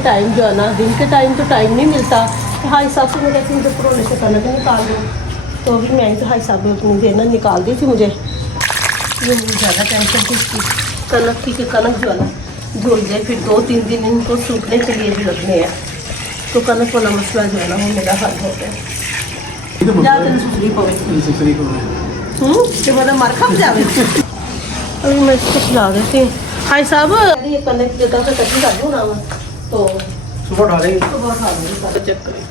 Time जो है ना, दिन के टाइम तो टाइम नहीं मिलता। हाई साहब से मैं कहती हूँ मुझे पुरोने से कनक निकाल दो, तो अभी मैं तो हाई साहब ने अपनी देना निकाल दी थी मुझे। ये मुझे ज़्यादा टेंशन थी इसकी कनक की, कि कनक जो है ना धुल जाए, फिर 2-3 दिन इनको सूखने के लिए भी लगने हैं, तो कनक वाला मसला जो है ना वो मेरा हल हो गया। कि मतलब मर खप जावे। अभी मैं इसको खिला देती हूँ। हाई साहब ये कनक जगह से कच्ची कर दूँ ना, तो सुबह उठा देंगे। सुबह खा लूँगी सारा चेक करें।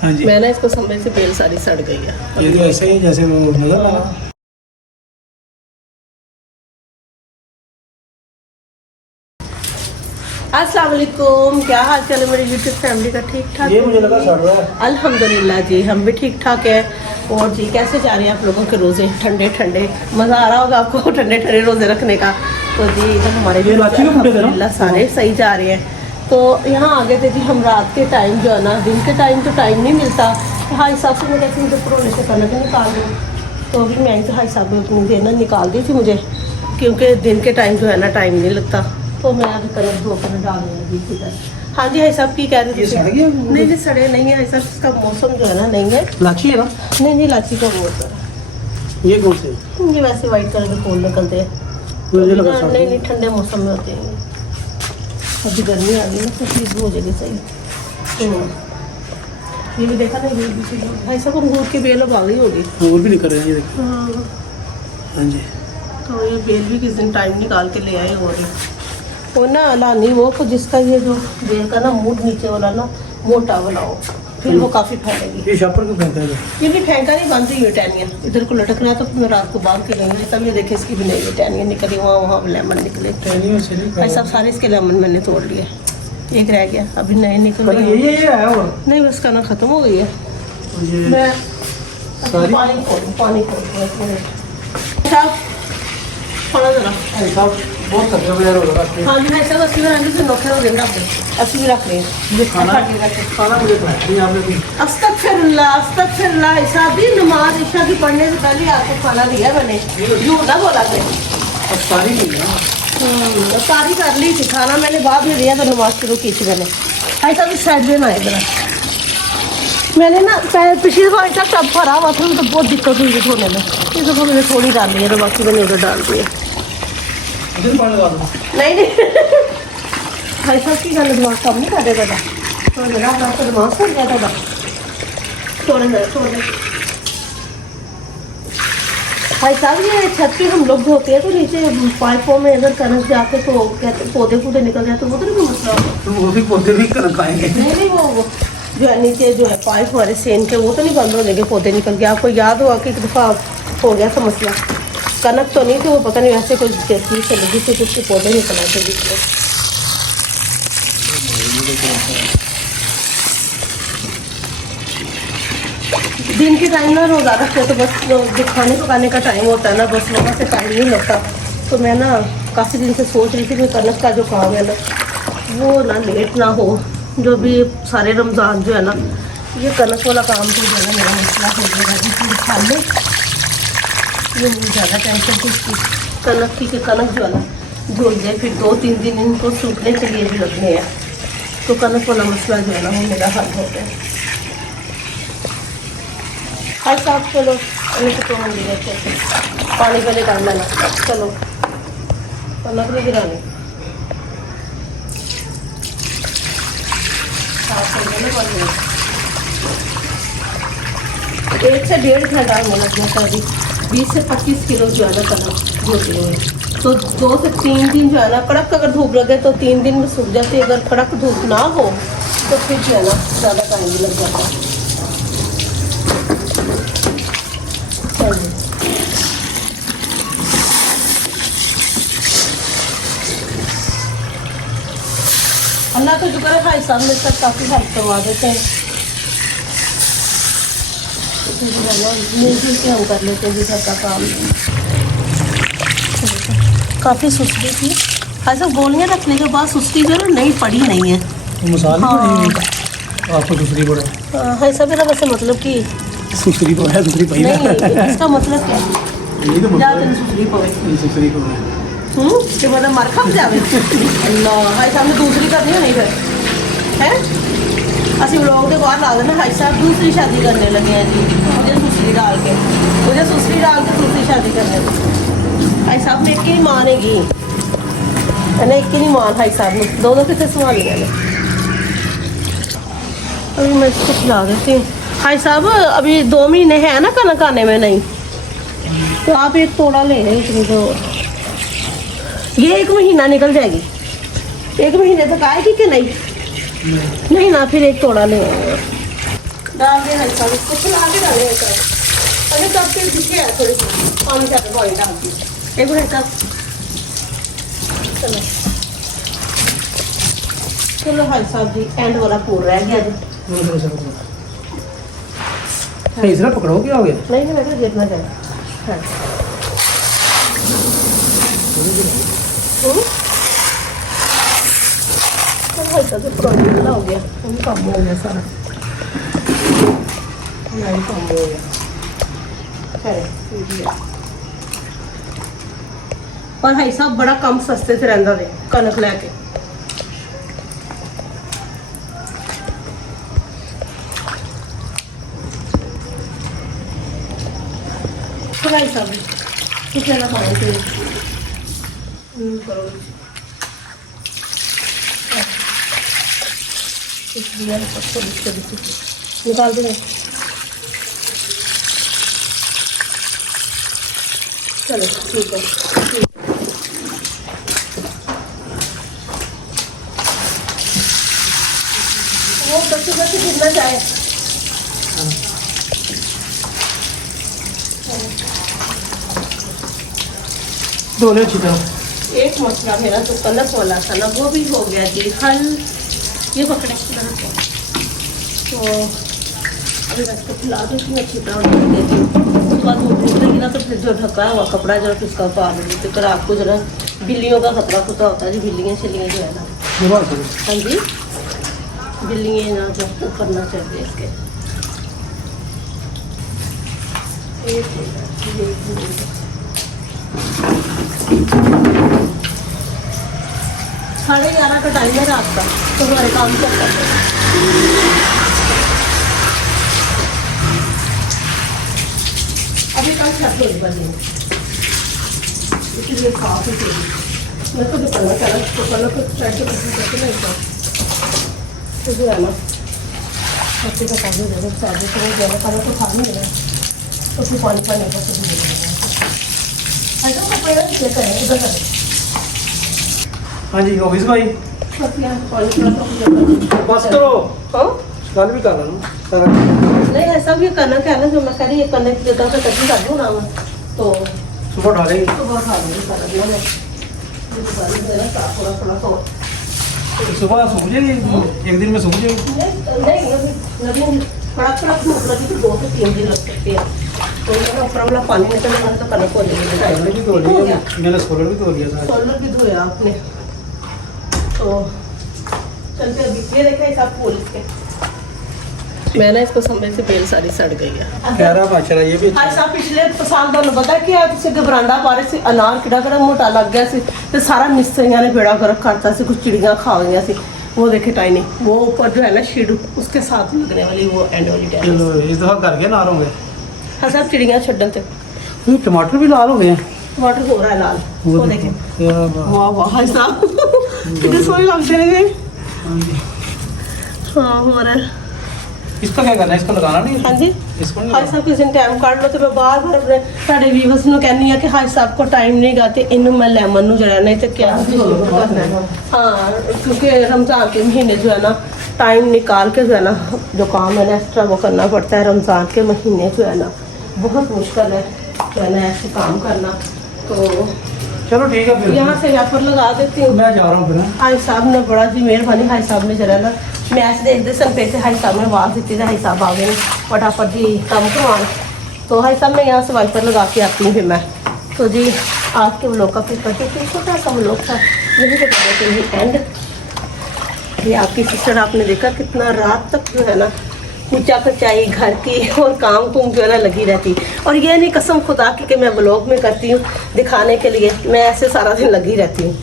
हाँ जी, मैं ना इसको समय से बेल सारी सड़ गई है। ये तो ऐसे ही जैसे वो नजर आ रहा। अस्सलाम वालेकुम, क्या हाल चाल है मेरी यूट्यूब फैमिली का? ठीक ठाक? ये मुझे लगा सड़ रहा है। अल्हम्दुलिल्लाह जी, हम भी ठीक ठाक है। और जी कैसे जा रहे हैं आप लोगों के रोज़े? ठंडे ठंडे मज़ा आ रहा होगा आपको ठंडे ठंडे रोज़े रखने का। तो जी इधर हमारे ये लाची के बूटे थे ना? अल्हम्दुलिल्लाह सारे सही जा रहे हैं। तो यहाँ आगे थे जी हम रात के टाइम जो है ना, दिन के टाइम तो टाइम नहीं मिलता। हाई साहब से मैं कहती हूँ मुझे पुरोने से कनक निकाल दो, तो अभी मैं तो हाई साहब ने अपनी देना निकाल दी थी मुझे, क्योंकि दिन के टाइम जो है ना टाइम नहीं लगता। तो मैं अभी कनक धोकर डालने लगी थी इधर। हाँ जी हाई साहब की कह रहे थे? ये सड़ गया? नहीं नहीं सड़े नहीं है हाई साहब, इसका मौसम जो है ना नहीं है। लाची है ना? नहीं नहीं लाची का वो होता है, ये कौन से? ये वैसे वाइट कलर के फूल निकलते हैं। मुझे लगा सड़ नहीं गया। नहीं ठंडे मौसम में होते हैं। अभी गर्मी आ गई ना तो चीज़ हो जाएगी सही। तो ये भी देखा नहीं भाई साहब, अंगूर की बेल अब आ गई होगी। और भी निकल रहे हैं ये देखो। हाँ, हाँ जी, तो ये बेल भी किस दिन टाइम निकाल के ले आए। और वो ना लानी वो को जिसका ये जो बेल का ना मूड नीचे वाला ना मोटा बनाओ, फिर वो काफ़ी फैलेगी। ये शापर को फेंका है। ये भी फेंका नहीं, बन रही है टैनियन इधर को लटक रहा, तो मैं रात को बांध के गई हूँ, तब ये देखे इसकी भी नहीं है टैनियन निकली, वहाँ लेमन निकले। ट्रेनिंग में चली भाई साहब सारे इसके लेमन मैंने तोड़ लिए, एक रह गया अभी नए निकल कल रहे ये हैं। आया और नहीं बस खाना ख़त्म हो गई है। ये मैं सारी पानी खोल साहब थोड़ा जरा। साहब बहुत थका हुआ हो रहा है। हाँ जी भाई साहब अस्सी में से नौखे हो देंगे आपने, अस्सी भी रख लें। ये खाना मुझे नहीं आपने भी अस्तगफिरुल्लाह साहब भी नमाज ईशा की पढ़ने से पहले आपको खाना दिया मैंने, झूठ ना बोला करें। अब सारी नहीं है। सारी कर ली थी, खाना मैंने बाद में दिया तो नमाज शुरू की थी मैंने। भाई साहब इस साइड में ना इधर मैंने ना पिछली बार तक टब भरा हुआ था, तो बहुत दिक्कत हुई थी धोने में। इस दफ़ा मैंने थोड़ी डाल ली है, तो बाकी मैंने उधर डाल दी है। इधर पानी लगा दो। नहीं नहीं भाई साहब की गल दिमाग कम नहीं कर देगा, तो मेरा अपना तो दिमाग सड़ गया था। छोड़ दे भाई साहब, ये छत पे हम लोग धोते हैं तो नीचे पाइपों में अगर कनक जाके तो कहते पौधे निकल जाते, वो तो नहीं कोई मसला होगा। तो वो भी पौधे भी कर खाएंगे। नहीं वो जो है नीचे जो है पाइप हमारे सेन के, वो तो नहीं बंद हो जाएंगे, पौधे निकल गए। आपको याद होगा कि एक दफ़ा हो गया था मसला, कनक तो नहीं थी वो, पता नहीं वैसे कोई चीज़ से लगी थी, कुछ पौधे निकल आए थे बीच में। दिन के टाइम ना रोज़ा रखते तो बस जो खाने पकाने का टाइम होता है ना, बस वहाँ से टाइम नहीं लगता। तो मैं ना काफ़ी दिन से सोच रही थी कि कनक का जो काम है ना वो ना लेट ना हो, जो भी सारे रमज़ान जो है ना ये कनक वाला काम तो जो है ना मेरा मसला हो जाएगा जी। फिर खा ले, ये मुझे ज़्यादा टेंशन थी इसकी कनक की, कि कनक जो है ना धुल जाए, फिर 2-3 दिन इनको सूखने के लिए भी लगने हैं, तो कनक वाला मसला जो है ना वो मेरा हल हो गया। हाय साहब चलो तो हम भी रहते हैं, पानी पहले डाल लेना। चलो कनक नहीं गिरानी, 1 से 1.5 घंटा में लगना चाहिए। 20 से 25 किलो जो है ना कनक धोती है, तो 2 से 3 दिन जो है ना कड़क अगर धूप लगे तो 3 दिन में सूख जाती है, अगर कड़क धूप ना हो तो फिर जो है ना ज़्यादा टाइम भी लग जाता है। अल्लाह का शुक्र है भाई साहब मेरे साथ काफ़ी हेल्प करवा देते हैं, मिलजुल के हम कर लेते हैं घर का काम। काफ़ी सुस्ती थी भाई साहब, गोलियाँ रखने के बाद सुस्ती जो है नहीं पड़ी नहीं है। मसाले आपको दूसरी पड़े भाई साहब मेरा वैसे मतलब कि दूसरी पड़े दूसरी पड़ी नहीं, इसका मतलब क्या है? ये तो ज़्यादा सुस्ती पड़े दूसरी पड़े कि मतलब मर खप जावे। अल्लाह भाई साहब ने दूसरी करनी है नहीं फिर असि लोग के बाद ला देना भाई साहब दूसरी शादी करने लगे हैं जी, मुझे सुसरी डाल के दूसरी शादी करने लगे। भाई साहब ने एक ही मानेगी, मैंने एक ही नहीं मान भाई साहब ने, दो कितने संभाल लिया ने। अभी मैं इसको खिला देती हूँ भाई साहब। अभी 2 महीने है ना कनक आने में, नहीं तो आप एक तोड़ा ले लें इतनी तो, ये 1 महीना निकल जाएगी। 1 महीने तक आएगी कि नहीं? नहीं ना, फिर एक तोड़ा ले डाल दे भाई साहब, इसको खिला के डाले अरे तब फिर दिखे है थोड़ी सी पानी ज़्यादा बॉइल डाल दी एक भाई साहब। चलो चलो भाई साहब जी, एंड वाला पूर रह गया जी। सही से पकड़ो, क्या हो गया? नहीं मैं तो देखना चाहिए। हाँ भाई साहब तो पुरानी हो गया, काम हो गया सारा, काम हो गया। और भाई साहब बड़ा कम सस्ते से रहता थे कनक लैके। भाई साहब कुछ लेना पानी के करो निकाल देंगे। चलो ठीक है, वो बच्चे गिरना चाहे। दोनों अच्छी तरह। एक मसला मेरा तो कनक वाला था ना, वो भी हो गया जी हल। ये पकड़े तो अभी मैं इसको खिला देती हूँ, अच्छी तरह ढक देती हूँ। उसके बाद वो भूखेगी ना तो फिर जो ढका हुआ कपड़ा जरा उसका उतार देती हूँ। फिर आपको जरा बिल्लियों का खतरा कुता होता है जी, बिल्लियाँ शिल्लियाँ जो है ना। हाँ जी, बिल्लियाँ ना जो करना चाहिए इसके। साढ़े 11 का टाइम है रात का, तो हमारे काम क्या करते हैं। अभी कल 6 बजे इसलिए साफ ही चाहिए। मैं तो बताना चाह रहा तो कल तो ट्रैक करके नहीं था तो जो है ना बच्चे का पानी दे दो, चार्ज तो ज़्यादा कल तो खा नहीं है तो फिर पानी का नहीं पसंद नहीं ऐसा तो पहले चेक करें इधर करें। हाँ जी ऑफिस भाई बस करो, कल भी कर लो नहीं ऐसा भी कनक है ना, जो मैं कह रही है कनक की जगह पे कभी कर दूँ ना तो सुबह डालेंगे। सुबह खा लूँगी सारा दिन में थोड़ा तो सुबह सूख जाएगी, एक दिन में सूख जाएगी। नहीं कड़क धूप लगी तो 2 से 3 दिन लग सकते हैं। तो मैंने ऊपर वाला पानी निकलने तो कनक हो सोलर भी धो लिया, मैंने सोलर भी धो लिया था। सोलर भी धोया आपने तो चलते अभी ये देखा हिसाब फूल इसके। मैंने इसको समय से बेल सारी सड़ गई है। कह रहा माशाल्लाह ये भी हाँ साहब पिछले साल ਤੁਹਾਨੂੰ पता कि तुम घबरांडा पा रहे थे, अनार किड़ा मोटा लग गया सी तो सारा मिस्त्रियों ने बेड़ा गर्क करता सी, कुछ चिड़ियाँ खा गई सी। वो देखे टाइनी वो ऊपर जो है ना शीड उसके साथ लगने वाली वो एंड वाली डैमेज। चलो इस दफा कर गए नार होंगे। हाँ साहब चिड़ियाँ छड्डन से ये टमाटर भी लाल हो गए हैं। टमाटर हो रहा है लाल, वो देखें। वाह वाह भाई साहब कितने सोने लगते हैं। हाँ हो रहा है। इसका क्या करना है, इसको लगाना नहीं है? हाँ जी इसको नहीं हाई साहब किसी ने टाइम काट लो तो मैं बार बार अपने साढ़े व्यूवर्स ਨੂੰ कहनी है कि हाई साहब को टाइम नहीं गाते इन्हों मैं लेमन ਨੂੰ जरा नहीं तो क्या करना है। हाँ क्योंकि रमज़ान के महीने जो है ना टाइम निकाल के जो है ना जो काम है ना एक्स्ट्रा वो करना पड़ता है। रमज़ान के महीने जो है ना बहुत मुश्किल है जो है ना ऐसे काम करना। तो चलो ठीक है फिर यहाँ से यहाँ पर लगा देती हूँ। मैं जा रहा हूँ फिर। हाई साहब ने बड़ा जी मेहरबानी, हाई साहब ने जरा ना मैच देखते सन पे हाई साहब ने आवाज़ दी थी, हाई साहब आ गए फटाफट जी काम करवाना। तो हाई साहब मैं यहाँ से वाइपर लगा के आती हूँ फिर मैं। तो जी आज के व्लॉग का फिर करते थे छोटा सा व्लॉग था यही से कर देते हैं एंड। ये आपकी सिस्टर आपने देखा कितना रात तक जो है ना ऊंचा कचाई घर की और काम कुम जो है ना लगी रहती। और ये नहीं कसम खुदा की कि मैं व्लॉग में करती हूँ दिखाने के लिए, मैं ऐसे सारा दिन लगी रहती हूँ।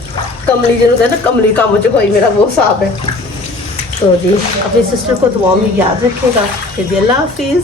कमली जरूर है ना, कमली का मुझे कोई मेरा वो हिसाब है। तो जी अपनी सिस्टर को दुआ में याद रखिएगा। फिर अल्लाह हाफिज़।